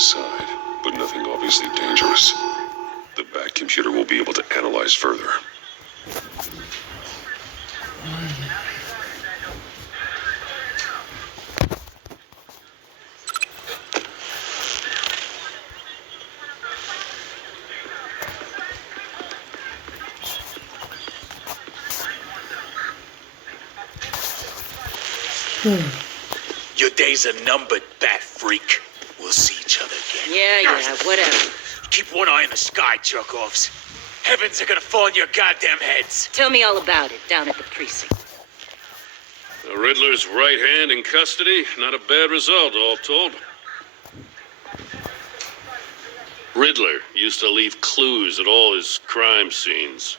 inside, but nothing obviously dangerous. The Bat computer will be able to analyze further. Your days are numbered, Bat Freak. We'll see each other again. Yeah, whatever. Keep one eye in the sky, jerk-offs. Heavens are gonna fall on your goddamn heads. Tell me all about it down at the precinct. The Riddler's right hand in custody. Not a bad result, all told. Riddler used to leave clues at all his crime scenes.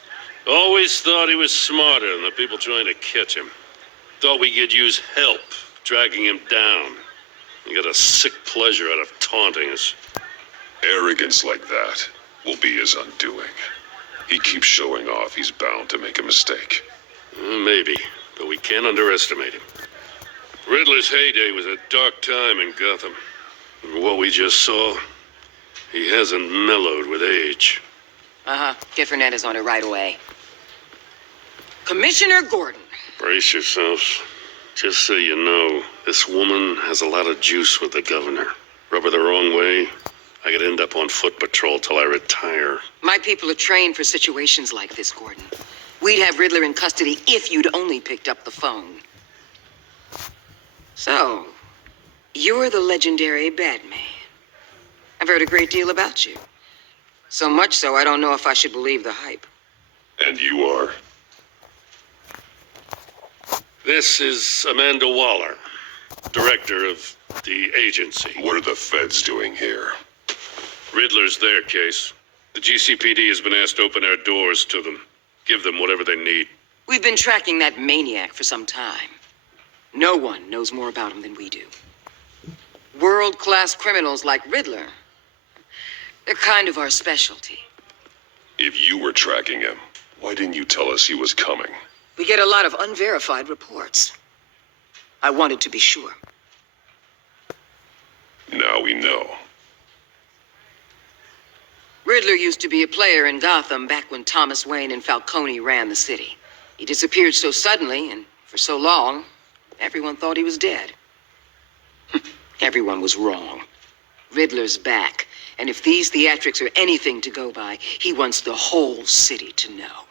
Always thought he was smarter than the people trying to catch him. Thought we could use help dragging him down. He got a sick pleasure out of taunting us. Arrogance like that will be his undoing. He keeps showing off, he's bound to make a mistake. Maybe, but we can't underestimate him. Riddler's heyday was a dark time in Gotham. And what we just saw, he hasn't mellowed with age. Get Fernandez on it right away. Commissioner Gordon. Brace yourselves. Just so you know, this woman has a lot of juice with the governor. Rub her the wrong way, I could end up on foot patrol till I retire. My people are trained for situations like this, Gordon. We'd have Riddler in custody if you'd only picked up the phone. So, you're the legendary Batman. I've heard a great deal about you. So much so, I don't know if I should believe the hype. And you are? This is Amanda Waller, director of the agency. What are the feds doing here? Riddler's their case. The GCPD has been asked to open our doors to them. Give them whatever they need. We've been tracking that maniac for some time. No one knows more about him than we do. World-class criminals like Riddler. They're kind of our specialty. If you were tracking him, why didn't you tell us he was coming? We get a lot of unverified reports. I wanted to be sure. Now we know. Riddler used to be a player in Gotham back when Thomas Wayne and Falcone ran the city. He disappeared so suddenly and for so long, everyone thought he was dead. Everyone was wrong. Riddler's back, and if these theatrics are anything to go by, he wants the whole city to know.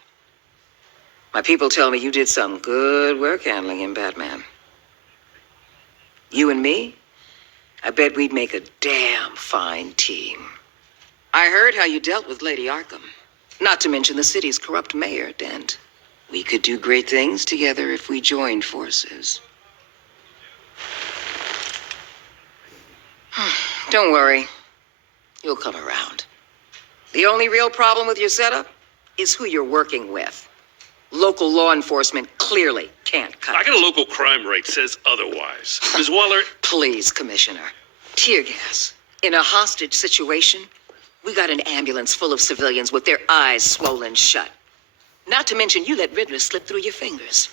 My people tell me you did some good work handling him, Batman. You and me? I bet we'd make a damn fine team. I heard how you dealt with Lady Arkham. Not to mention the city's corrupt mayor, Dent. We could do great things together if we joined forces. Don't worry. You'll come around. The only real problem with your setup is who you're working with. Local law enforcement clearly can't cut I got a local crime rate says otherwise. Ms. Waller... Please, Commissioner. Tear gas. In a hostage situation, we got an ambulance full of civilians with their eyes swollen shut. Not to mention you let Riddler slip through your fingers.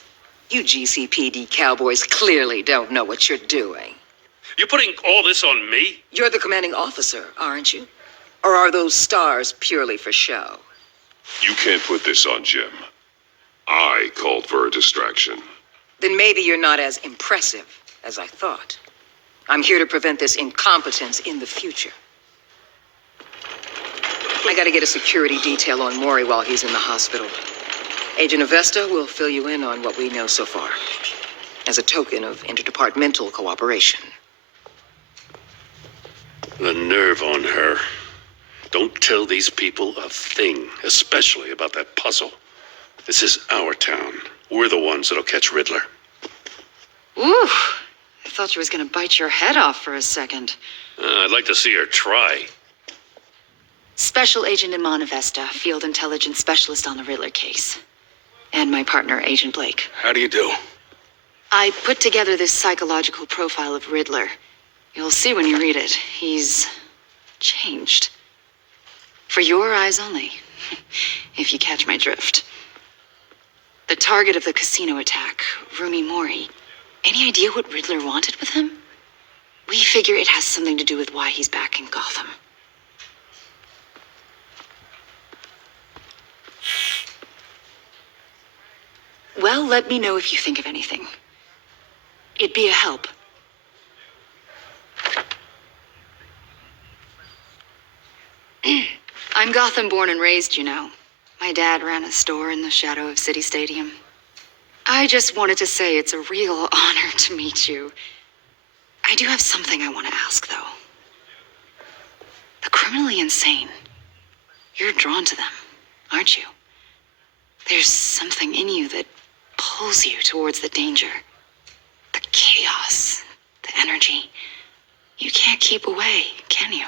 You GCPD cowboys clearly don't know what you're doing. You're putting all this on me? You're the commanding officer, aren't you? Or are those stars purely for show? You can't put this on Jim. I called for a distraction. Then maybe you're not as impressive as I thought. I'm here to prevent this incompetence in the future. I gotta get a security detail on Maury while he's in the hospital. Agent Avesta will fill you in on what we know so far, as a token of interdepartmental cooperation. The nerve on her. Don't tell these people a thing, especially about that puzzle. This is our town. We're the ones that'll catch Riddler. Ooh, I thought you was gonna bite your head off for a second. I'd like to see her try. Special Agent Iman Avesta, Field Intelligence Specialist on the Riddler case. And my partner, Agent Blake. How do you do? I put together this psychological profile of Riddler. You'll see when you read it. He's changed. For your eyes only, if you catch my drift. The target of the casino attack, Rumi Mori. Any idea what Riddler wanted with him? We figure it has something to do with why he's back in Gotham. Well, let me know if you think of anything. It'd be a help. I'm Gotham born and raised, you know. My dad ran a store in the shadow of City Stadium. I just wanted to say it's a real honor to meet you. I do have something I want to ask, though. The criminally insane. You're drawn to them, aren't you? There's something in you that pulls you towards the danger. The chaos, the energy. You can't keep away, can you?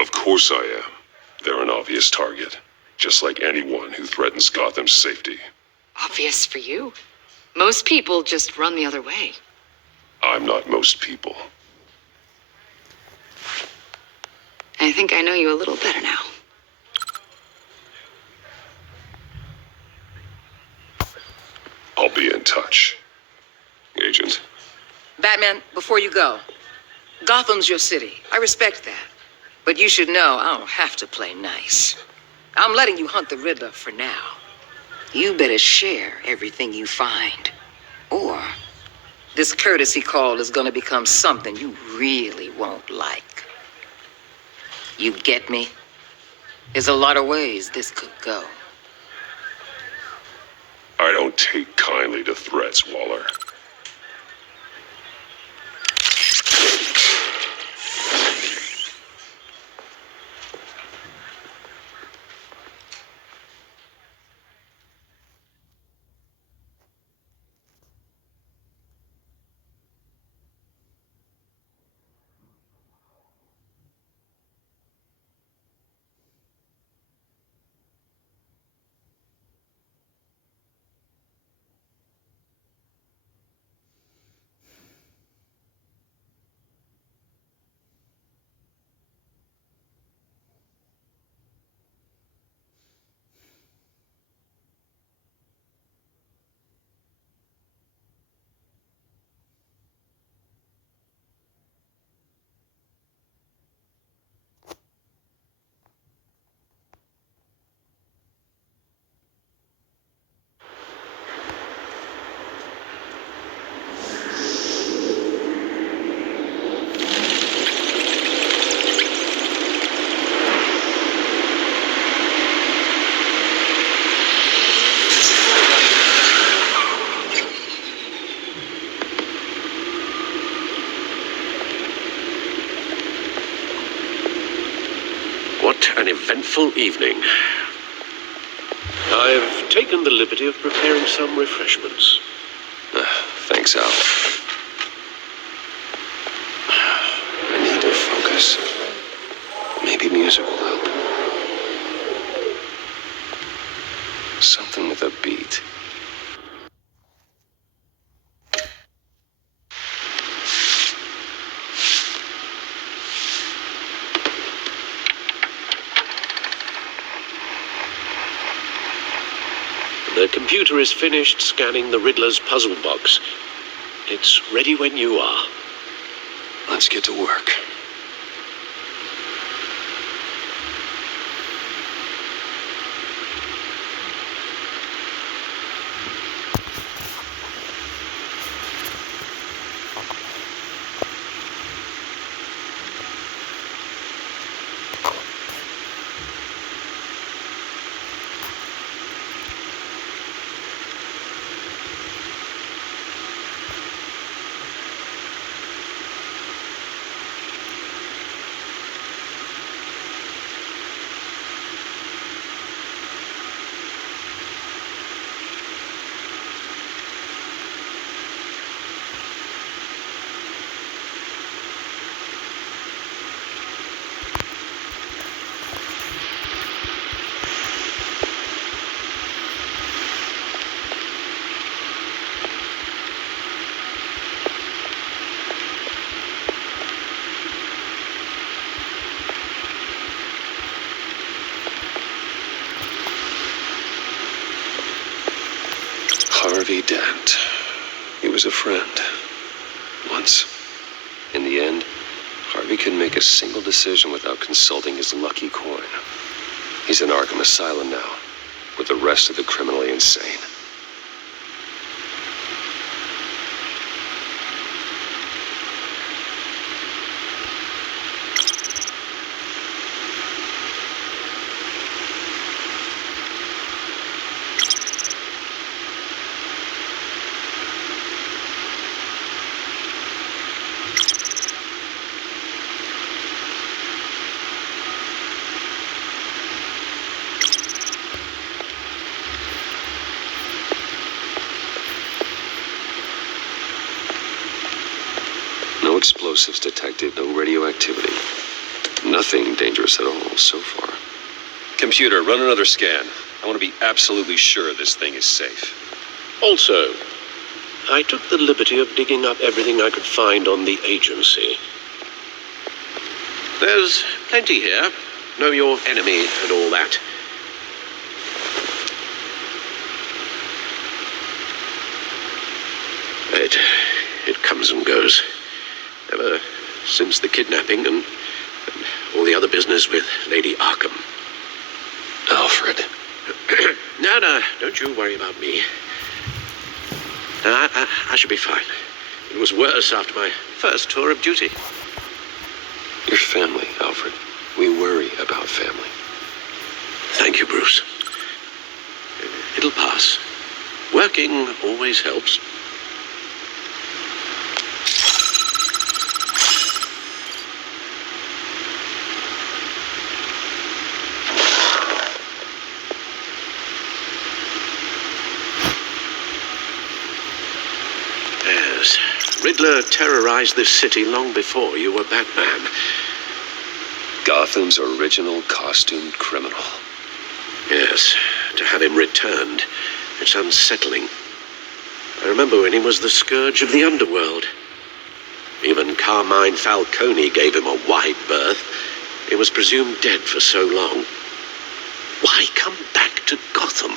Of course I am. They're an obvious target, just like anyone who threatens Gotham's safety. Obvious for you. Most people just run the other way. I'm not most people. I think I know you a little better now. I'll be in touch. Agent. Batman, before you go, Gotham's your city. I respect that. But you should know I don't have to play nice. I'm letting you hunt the Riddler for now. You better share everything you find. Or this courtesy call is gonna become something you really won't like. You get me? There's a lot of ways this could go. I don't take kindly to threats, Waller. What an eventful evening. I've taken the liberty of preparing some refreshments. Thanks, Al. I need to focus. Maybe music will help. Something with a beat. The computer is finished scanning the Riddler's puzzle box. It's ready when you are. Let's get to work. Harvey Dent. He was a friend. Once. In the end, Harvey couldn't make a single decision without consulting his lucky coin. He's in Arkham Asylum now, with the rest of the criminally insane. No explosives detected, no radioactivity. Nothing dangerous at all so far. Computer, run another scan. I want to be absolutely sure this thing is safe. Also, I took the liberty of digging up everything I could find on the agency. There's plenty here. Know your enemy and all that. It comes and goes. Ever since the kidnapping and all the other business with Lady Arkham. Alfred. No, don't you worry about me. No, I should be fine. It was worse after my first tour of duty. Your family, Alfred. We worry about family. Thank you, Bruce. It'll pass. Working always helps. Yes. Riddler terrorized this city long before you were Batman. Gotham's original costumed criminal. Yes, to have him returned, it's unsettling. I remember when he was the scourge of the underworld. Even Carmine Falcone gave him a wide berth. He was presumed dead for so long. Why come back to Gotham?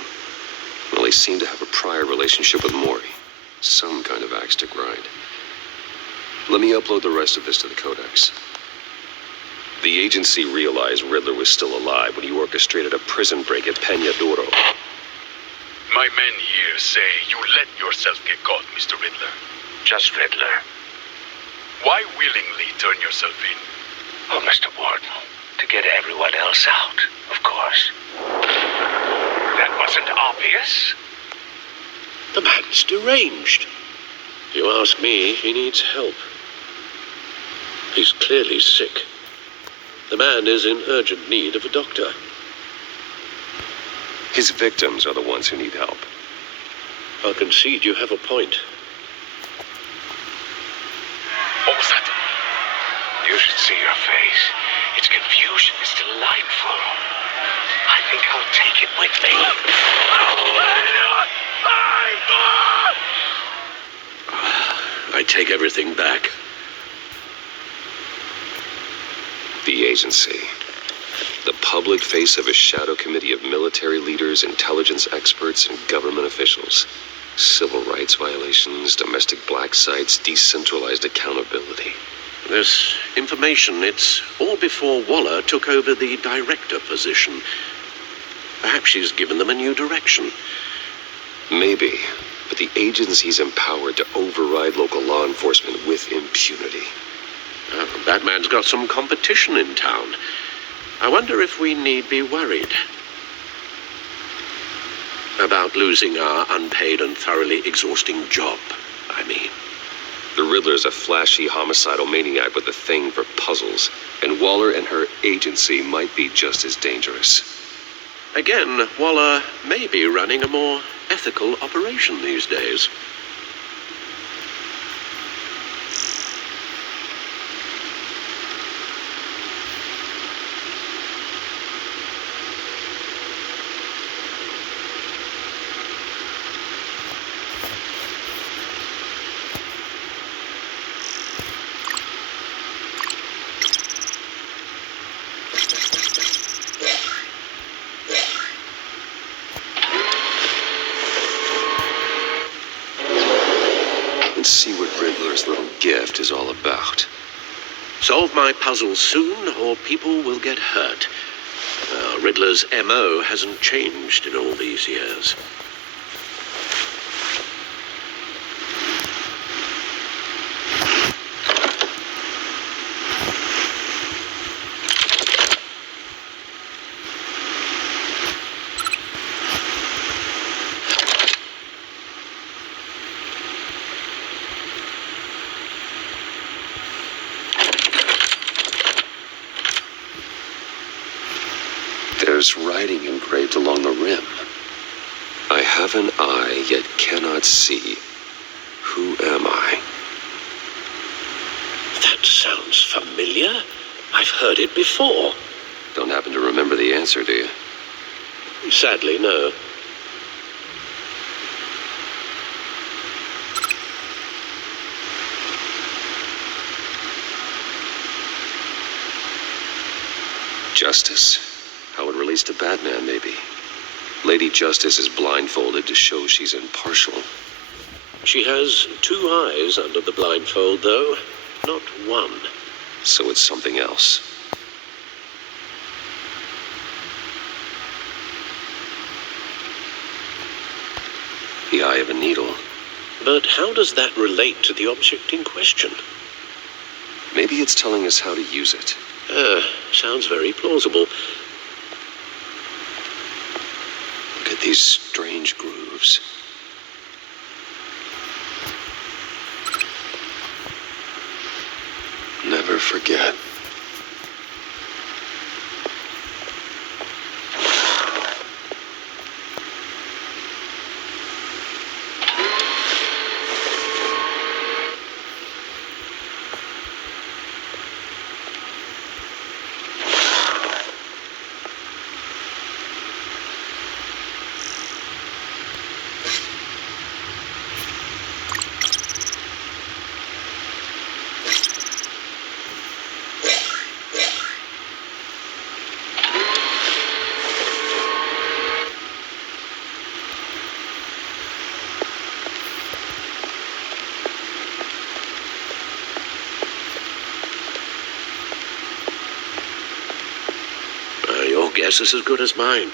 Well, he seemed to have a prior relationship with Maury. Some kind of axe to grind. Let me upload the rest of this to the Codex. The agency realized Riddler was still alive when he orchestrated a prison break at Peñadoro. My men here say you let yourself get caught, Mr. Riddler. Just Riddler. Why willingly turn yourself in? Oh, Mr. Warden, to get everyone else out, of course. That wasn't obvious. The man's deranged. If you ask me, he needs help. He's clearly sick. The man is in urgent need of a doctor. His victims are the ones who need help. I'll concede you have a point. What was that? You should see your face. Its confusion is delightful. I think I'll take it with me. I take everything back. The agency. The public face of a shadow committee of military leaders, intelligence experts, and government officials. Civil rights violations, domestic black sites, decentralized accountability. This information, it's all before Waller took over the director position. Perhaps she's given them a new direction. Maybe, but the agency's empowered to override local law enforcement with impunity. Batman's got some competition in town. I wonder if we need be worried about losing our unpaid and thoroughly exhausting job, I mean. The Riddler's a flashy homicidal maniac with a thing for puzzles, and Waller and her agency might be just as dangerous. Again, Waller may be running a more ethical operation these days. Let's see what Riddler's little gift is all about. Solve my puzzle soon, or people will get hurt. Riddler's MO hasn't changed in all these years. There's writing engraved along the rim. I have an eye, yet cannot see. Who am I? That sounds familiar. I've heard it before. Don't happen to remember the answer, do you? Sadly, no. Justice? How it relates to Batman, maybe. Lady Justice is blindfolded to show she's impartial. She has two eyes under the blindfold, though, not one. So it's something else. The eye of a needle. But how does that relate to the object in question? Maybe it's telling us how to use it. Sounds very plausible. Look at these strange grooves. Never forget. Your guess is as good as mine.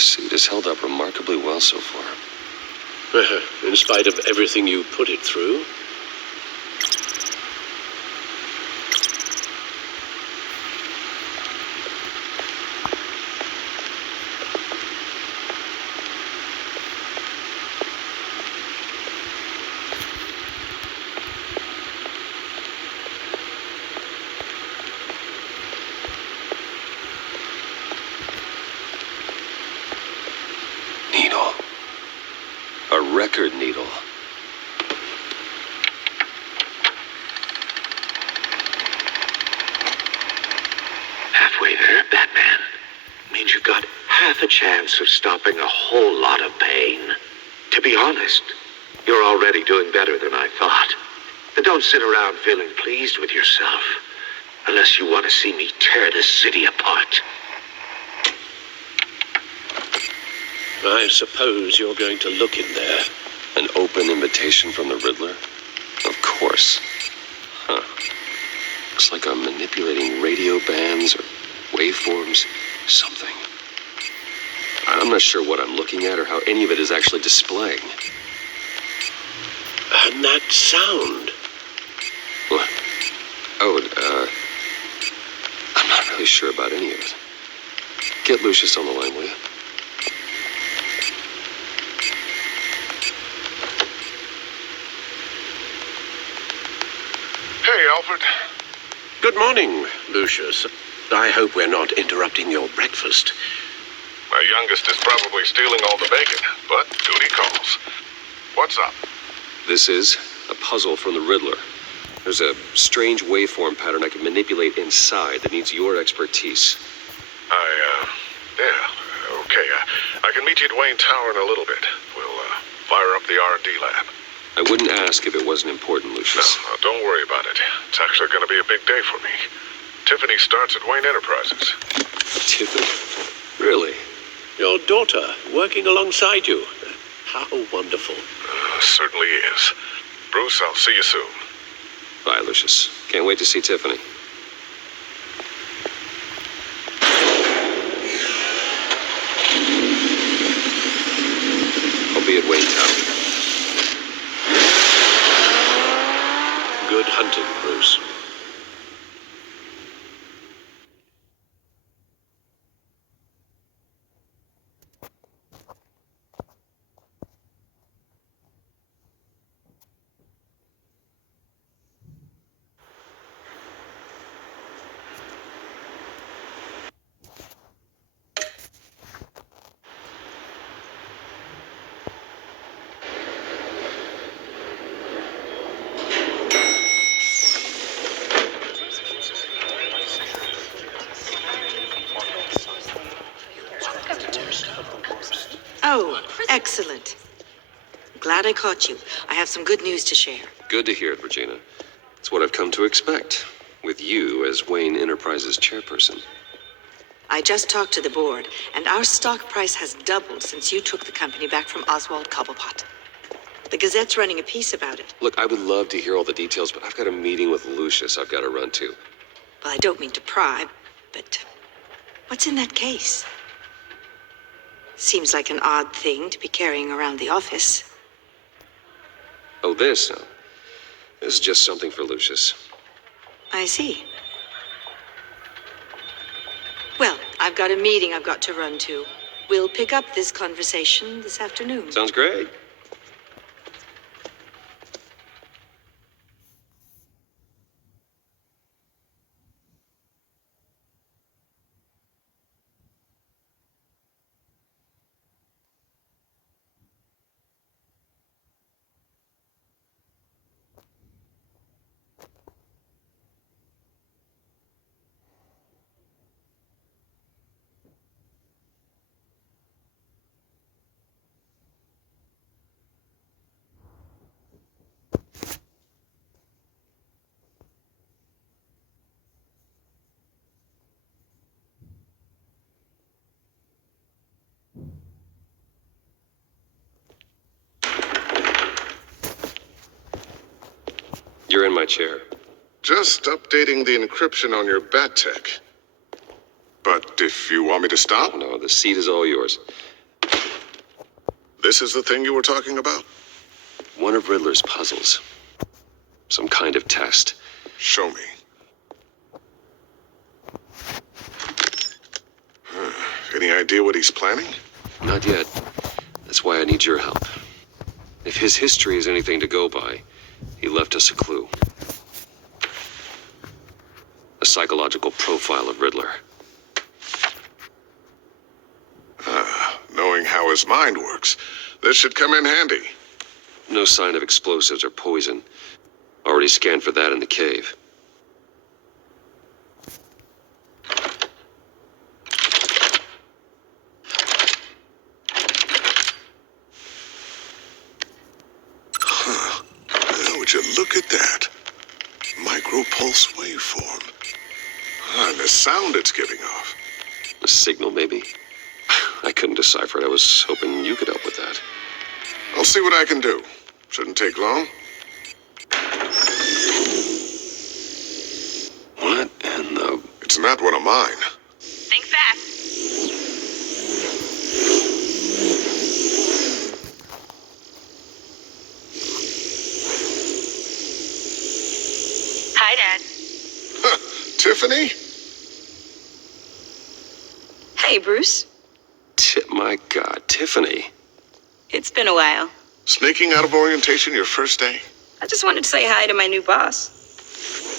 Suit has held up remarkably well so far. In spite of everything you put it through. Needle. A record needle. Halfway there, Batman. Means you've got half a chance of stopping a whole lot of pain. To be honest, you're already doing better than I thought. But don't sit around feeling pleased with yourself. Unless you want to see me tear this city apart. I suppose you're going to look in there. An open invitation from the Riddler? Of course. Huh. Looks like I'm manipulating radio bands or waveforms, something. I'm not sure what I'm looking at or how any of it is actually displaying. And that sound. What? Oh, I'm not really sure about any of it. Get Lucius on the line, will you? Hey, Alfred. Good morning, Lucius. I hope we're not interrupting your breakfast. My youngest is probably stealing all the bacon, but duty calls. What's up? This is a puzzle from the Riddler. There's a strange waveform pattern I can manipulate inside that needs your expertise. Yeah, okay. I can meet you at Wayne Tower in a little bit. We'll, fire up the R&D lab. I wouldn't ask if it wasn't important, Lucius. No, don't worry about it. It's actually going to be a big day for me. Tiffany starts at Wayne Enterprises. Tiffany? Really? Your daughter working alongside you. How wonderful. Certainly is. Bruce, I'll see you soon. Bye, Lucius. Can't wait to see Tiffany. I'll be at Wayne Tower. Good hunting, Bruce. Oh, excellent. Glad I caught you. I have some good news to share. Good to hear it, Regina. It's what I've come to expect, with you as Wayne Enterprises chairperson. I just talked to the board, and our stock price has doubled since you took the company back from Oswald Cobblepot. The Gazette's running a piece about it. Look, I would love to hear all the details, but I've got a meeting with Lucius I've got to run to. Well, I don't mean to pry, but what's in that case? Seems like an odd thing to be carrying around the office. Oh, this? No. This is just something for Lucius. I see. Well, I've got a meeting I've got to run to. We'll pick up this conversation this afternoon. Sounds great. You're in my chair. Just updating the encryption on your bat tech. But if you want me to stop, No, the seat is all yours. this is the thing you were talking about? One of Riddler's puzzles. Some kind of test. Show me. Any idea what he's planning? Not yet. That's why I need your help. If his history is anything to go by, he left us a clue. A psychological profile of Riddler. Knowing how his mind works, this should come in handy. No sign of explosives or poison. Already scanned for that in the cave. Would you look at that? Micropulse waveform. And the sound it's giving off. A signal, maybe? I couldn't decipher it. I was hoping you could help with that. I'll see what I can do. Shouldn't take long. not one of mine. Think fast. Hi, Dad. Tiffany? Hey, Bruce. My God, Tiffany. It's been a while. Sneaking out of orientation your first day? I just wanted to say hi to my new boss.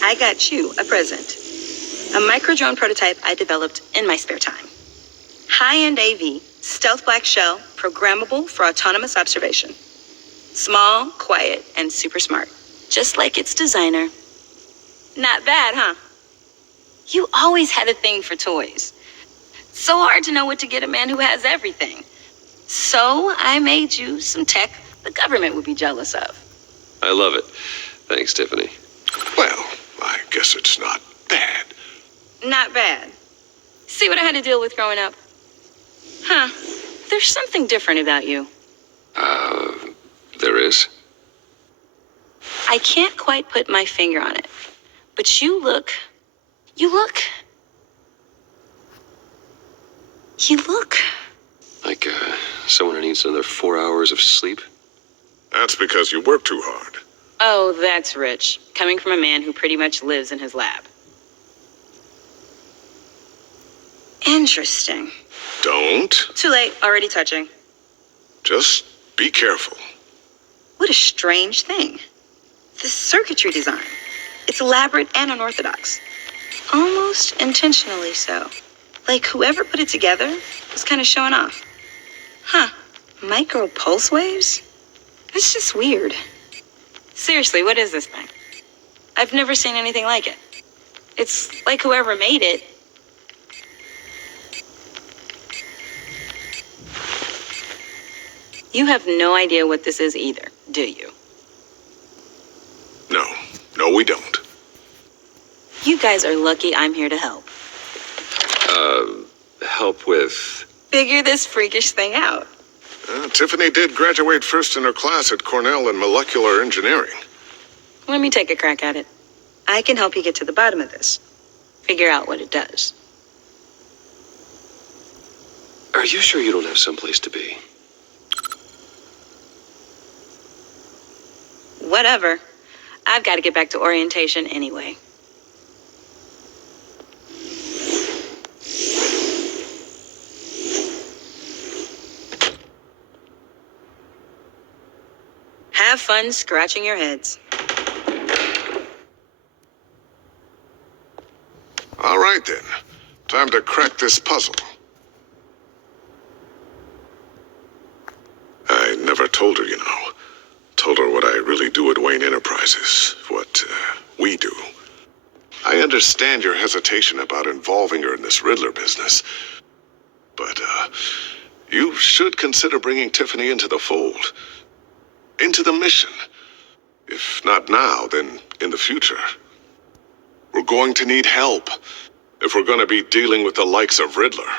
I got you a present. A micro-drone prototype I developed in my spare time. High-end AV, stealth black shell, programmable for autonomous observation. Small, quiet, and super smart. Just like its designer. Not bad, huh? You always had a thing for toys. So hard to know what to get a man who has everything. So I made you some tech the government would be jealous of. I love it. Thanks, Tiffany. Well, I guess it's not bad. Not bad. See what I had to deal with growing up? Huh. There's something different about you. There is? I can't quite put my finger on it. But you look... Like, someone who needs another 4 hours of sleep? That's because you work too hard. Oh, that's rich. Coming from a man who pretty much lives in his lab. Interesting. Don't. Too late. Already touching. Just be careful. What a strange thing. This circuitry design. It's elaborate and unorthodox. Almost intentionally so. Like whoever put it together was kind of showing off. Huh. Micro pulse waves? That's just weird. Seriously, what is this thing? I've never seen anything like it. It's like whoever made it. You have no idea what this is either, do you? No, we don't. You guys are lucky I'm here to help. Help with... Figure this freakish thing out. Tiffany did graduate first in her class at Cornell in molecular engineering. Let me take a crack at it. I can help you get to the bottom of this. Figure out what it does. Are you sure you don't have someplace to be? Whatever. I've got to get back to orientation anyway. Have fun scratching your heads. All right, then. Time to crack this puzzle. I never told her, Told her what I really do at Wayne Enterprises. What we do. I understand your hesitation about involving her in this Riddler business. But, you should consider bringing Tiffany into the fold. Into the mission. If not now, then in the future. We're going to need help if we're going to be dealing with the likes of Riddler.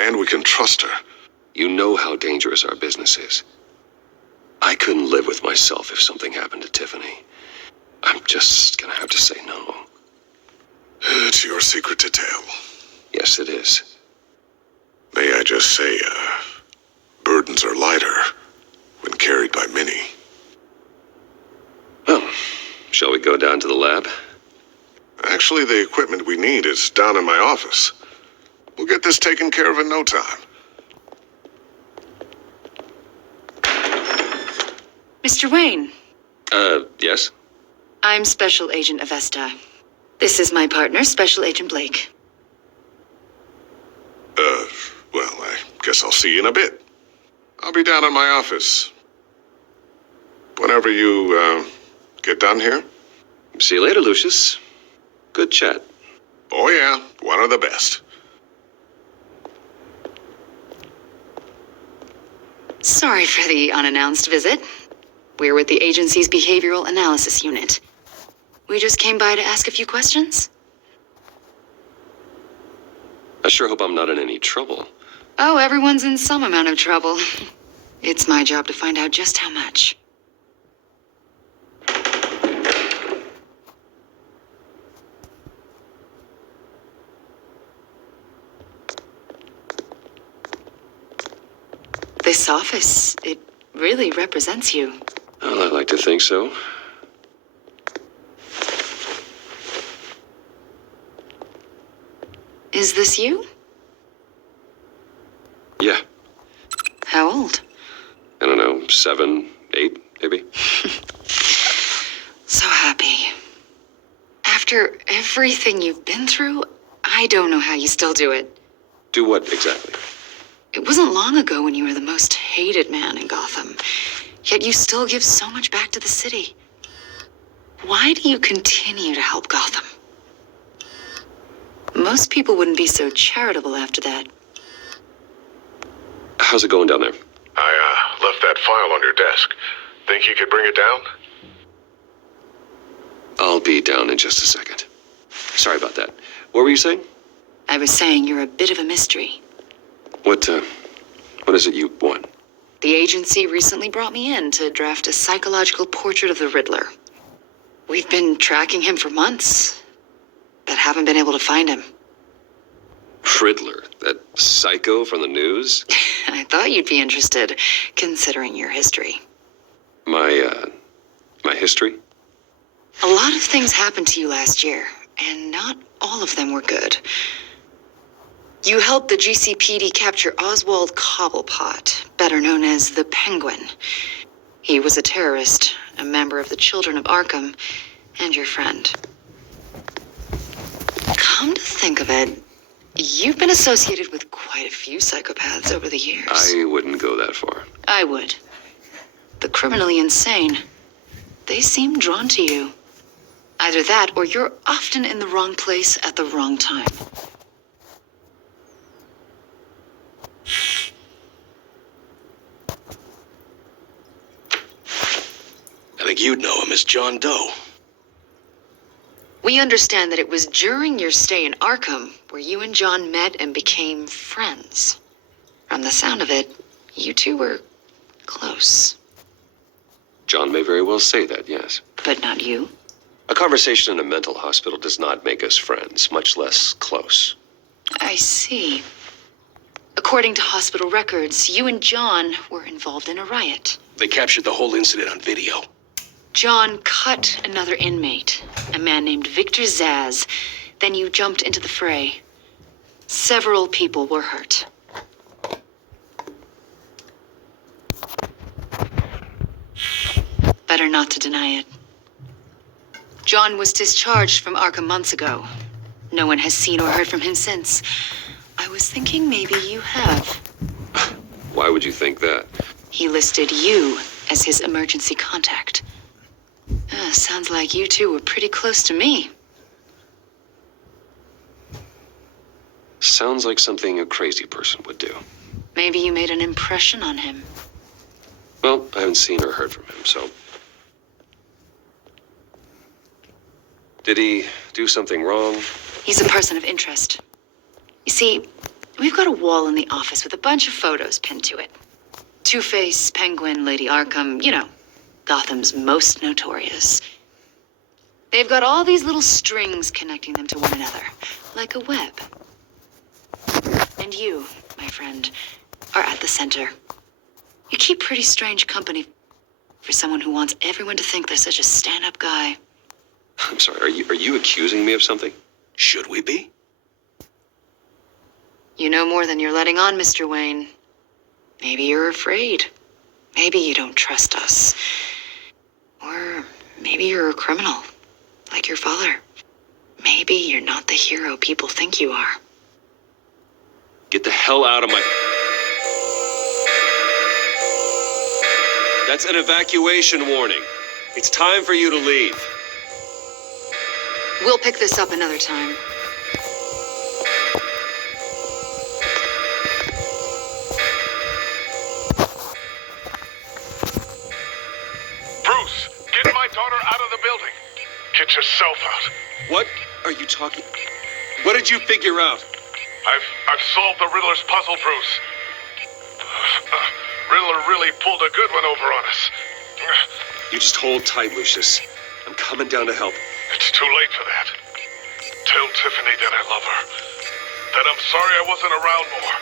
And we can trust her. You know how dangerous our business is. I couldn't live with myself if something happened to Tiffany. I'm just gonna have to say no. It's your secret to tell. Yes, it is. May I just say, burdens are lighter when carried by many. Well, shall we go down to the lab? Actually, the equipment we need is down in my office. We'll get this taken care of in no time. Mr. Wayne, Yes? I'm Special Agent Avesta. This is my partner, Special Agent Blake. Well, I guess I'll see you in a bit. I'll be down in my office. Whenever you, get done here. See you later, Lucius. Good chat. Oh yeah, one of the best. Sorry for the unannounced visit. We're with the agency's behavioral analysis unit. We just came by to ask a few questions. I sure hope I'm not in any trouble. Oh, everyone's in some amount of trouble. It's my job to find out just how much. This office, it really represents you. Well, I like to think so. Is this you? Yeah, How old? I don't know, 7, 8, maybe? So happy. After everything you've been through, I don't know how you still do it. Do what exactly? It wasn't long ago when you were the most hated man in Gotham, yet you still give so much back to the city. Why do you continue to help Gotham? Most people wouldn't be so charitable after that. How's it going down there? I left that file on your desk. Think you could bring it down? I'll be down in just a second. Sorry about that. What were you saying? I was saying you're a bit of a mystery. What is it you want? The agency recently brought me in to draft a psychological portrait of the Riddler. We've been tracking him for months, but haven't been able to find him. Riddler, that psycho from the news? I thought you'd be interested, considering your history. My history? A lot of things happened to you last year, and not all of them were good. You helped the GCPD capture Oswald Cobblepot, better known as the Penguin. He was a terrorist, a member of the Children of Arkham, and your friend. Come to think of it, you've been associated with quite a few psychopaths over the years. I wouldn't go that far. I would. The criminally insane. They seem drawn to you. Either that, or you're often in the wrong place at the wrong time. I think you'd know him as John Doe. We understand that it was during your stay in Arkham where you and John met and became friends. From the sound of it, you two were close. John may very well say that, yes. But not you. A conversation in a mental hospital does not make us friends, much less close. I see. According to hospital records, you and John were involved in a riot. They captured the whole incident on video. John cut another inmate, a man named Victor Zaz. Then you jumped into the fray. Several people were hurt. Better not to deny it. John was discharged from Arkham months ago. No one has seen or heard from him since. I was thinking maybe you have. Why would you think that? He listed you as his emergency contact. Sounds like you two were pretty close to me. Sounds like something a crazy person would do. Maybe you made an impression on him. Well, I haven't seen or heard from him, so... Did he do something wrong? He's a person of interest. You see, we've got a wall in the office with a bunch of photos pinned to it. Two-Face, Penguin, Lady Arkham, you know, Gotham's most notorious. They've got all these little strings connecting them to one another, like a web. And you, my friend, are at the center. You keep pretty strange company for someone who wants everyone to think they're such a stand-up guy. I'm sorry, are you accusing me of something? Should we be? You know more than you're letting on, Mr. Wayne. Maybe you're afraid. Maybe you don't trust us. Or maybe you're a criminal, like your father. Maybe you're not the hero people think you are. Get the hell out of my... That's an evacuation warning. It's time for you to leave. We'll pick this up another time. Bruce, get my daughter out of the building. Get yourself out. What are you talking... What did you figure out? I've solved the Riddler's puzzle, Bruce. Riddler really pulled a good one over on us. You just hold tight, Lucius. I'm coming down to help. It's too late for that. Tell Tiffany that I love her. That I'm sorry I wasn't around more.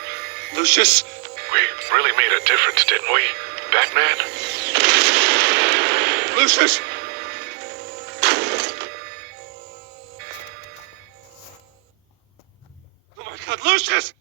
Lucius, We really made a difference, didn't we, Batman? Lucius! Oh my God, Lucius!